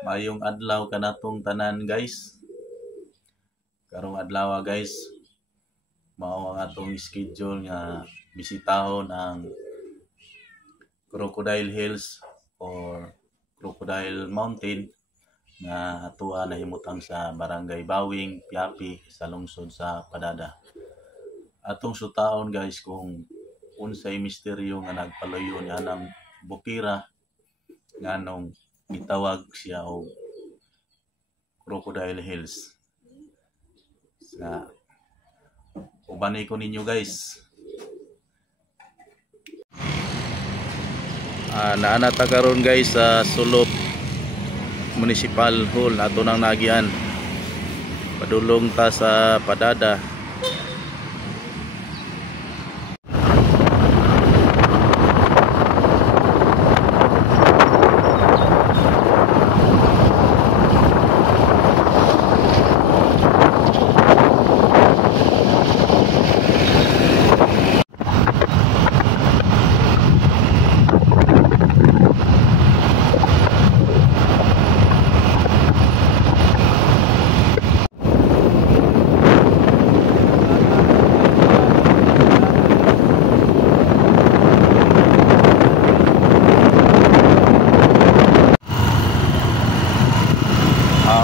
Mayong adlaw kanatong tanan guys. Karong adlaw guys, mao ang atong schedule nga bisitahon ang Crocodile Hills or Crocodile Mountain nga atoa nahimutang sa Barangay Bawing, Piapi sa lungsod sa Padada. Atong sutaon guys kung unsay misteryo nga nagpaluyo ni anang bukira nganong gitawag siya og Crocodile Hills. Sa ubanay ko ninyo guys. Naana ta karon guys sa Sulop Municipal Hall ato nang nagian. Padulong ta sa Padada.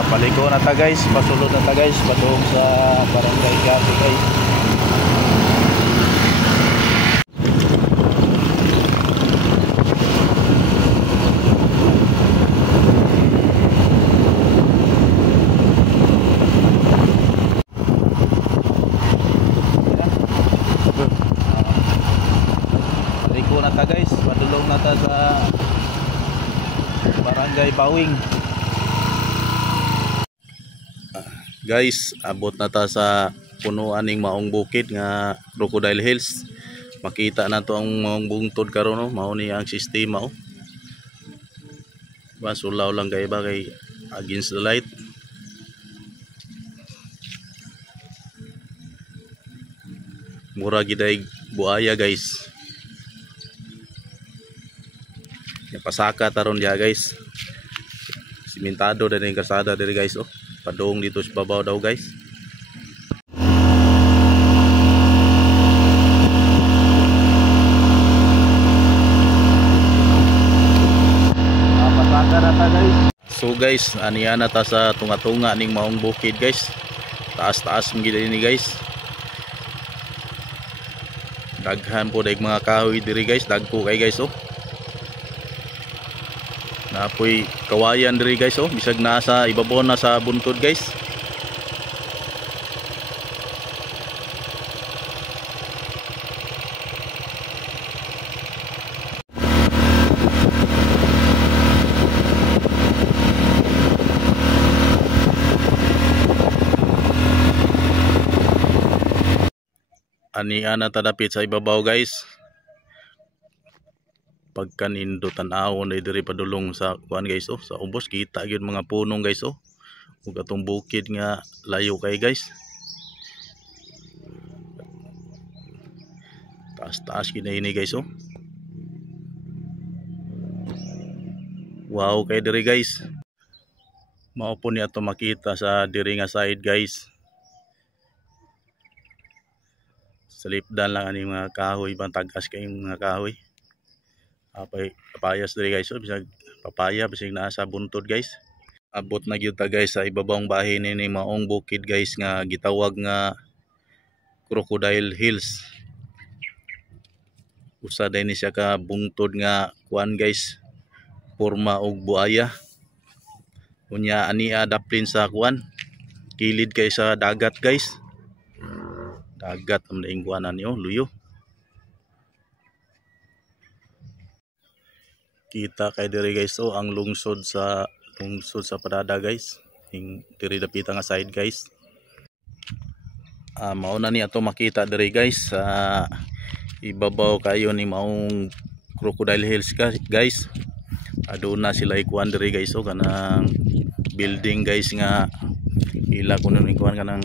Paliko na ta guys, pasulod na ta guys, padung sa Barangay Piapi guys. Paliko na ta guys, padulong na ta sa Barangay Bawing. Guys, abot na ta sa punuan ning maong bukid nga Crocodile Hills. Makita na to ang maong bungtod karon no, mao ni ang sistema oh. Basulaw lang kay ba kay against the light. Mura giday buaya guys. Pasaka taron dia guys. Simentado din ang kasada diri guys oh. Padung dito sa babaw daw guys. Pasaka na ta guys. So guys, aniya na ta sa tunga-tunga ning maong bukid guys. Taas-taas mgid ni guys. Daghan po daig mga kahoy diri guys, dagko kay guys oh. Napoy kawayan diri guys oh, bisag nasa ibabaw na sa buntod guys. Aniya na tadapit sa ibabaw guys. Pagkanindo tan-awon ay diri padulong sa kuan guys oh, sa ubos kita gyud mga punong guys oh. Ug atong bukid nga layo kay guys. Taas-taas kinaini guys oh. Wow kay diri guys. Mao po ni ato makita sa diri nga side guys. Salipdan lang ani mga kahoy, bantagas kay mga kahoy. Papayas diri guys oh, bisag papaya bisag naa sa buntod guys. Abot na gyud ta guys sa ibabawng bahin ni maong bukid guys nga gitawag nga Crocodile Hills. Usa day ni siya ka bungtod nga kuan guys, porma og buaya. Unya ani daplin sa kuan, kilid kay sa dagat guys. Dagat ang daing kuanan niyo, luyo. Kita kay diri guys oh, ang lungsod sa Padada guys. Ing diri dapita nga side guys. Mao na ni ato makita diri guys sa ibabaw kayo ni maong Crocodile Hills guys. Aduna sila ikuan diri guys oh, kanang building guys nga ila kuno ni kuan kanang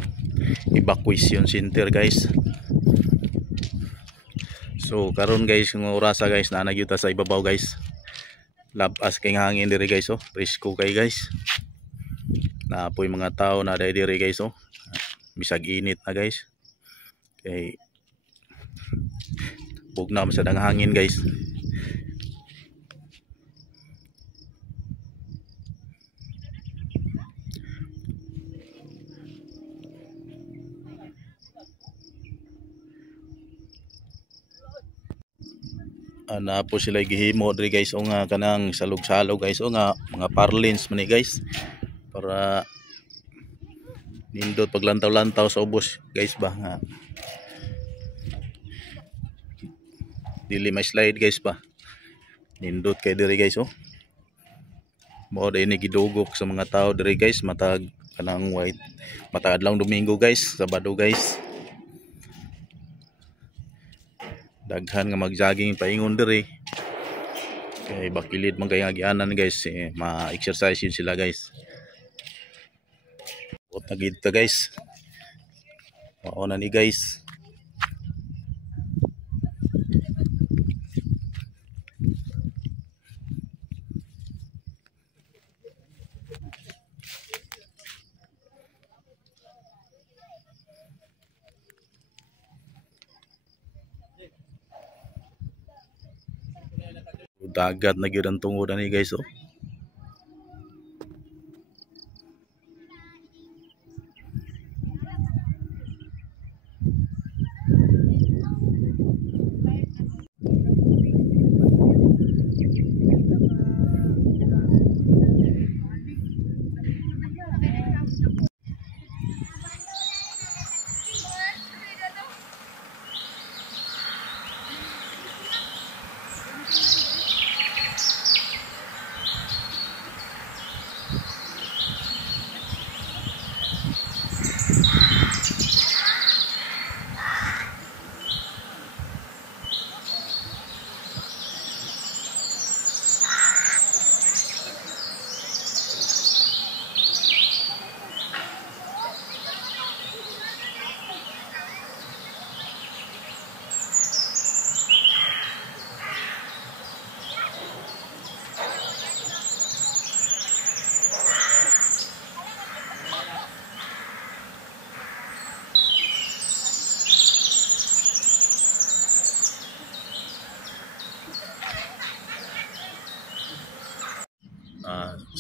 evacuation center guys. So karon guys ng orasa guys na nagyuta sa ibabaw guys. Labas kay hangin diri guys oh. Presko kay guys. Naapoy mga tao na diri guys oh. Bisag init na guys. Kay bugna man sa dang hangin guys. Na po sila gihimo diri guys o nga kanang salog-salog guys o nga mga parlins man ni guys para nindot paglantaw-lantaw sa ubos guys ba nga dili may slide guys ba nindot kay diri guys oh. Mo dinhi gidugok sa mga tao diri guys matag kanang white matag adlaw Domingo guys, Sabado guys. Daghan nga mag-jogging paingon diri kay bakilid man kay agianan guys ma-exercise yun sila guys. Ot na gid ta guys. Mao na ni guys. Dagat na gyud ang tungod ani guys oh.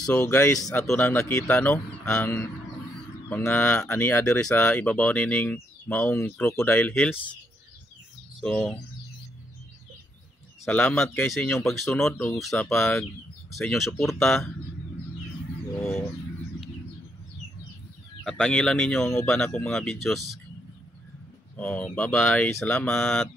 So guys, ato nang nakita no ang mga ania diri sa ibabaw nining maong Crocodile Hills. So salamat kay sa inyong pagsunod o sa inyong suporta. So atangi lang ninyo ang uban akong mga videos. Oh, bye-bye. Salamat.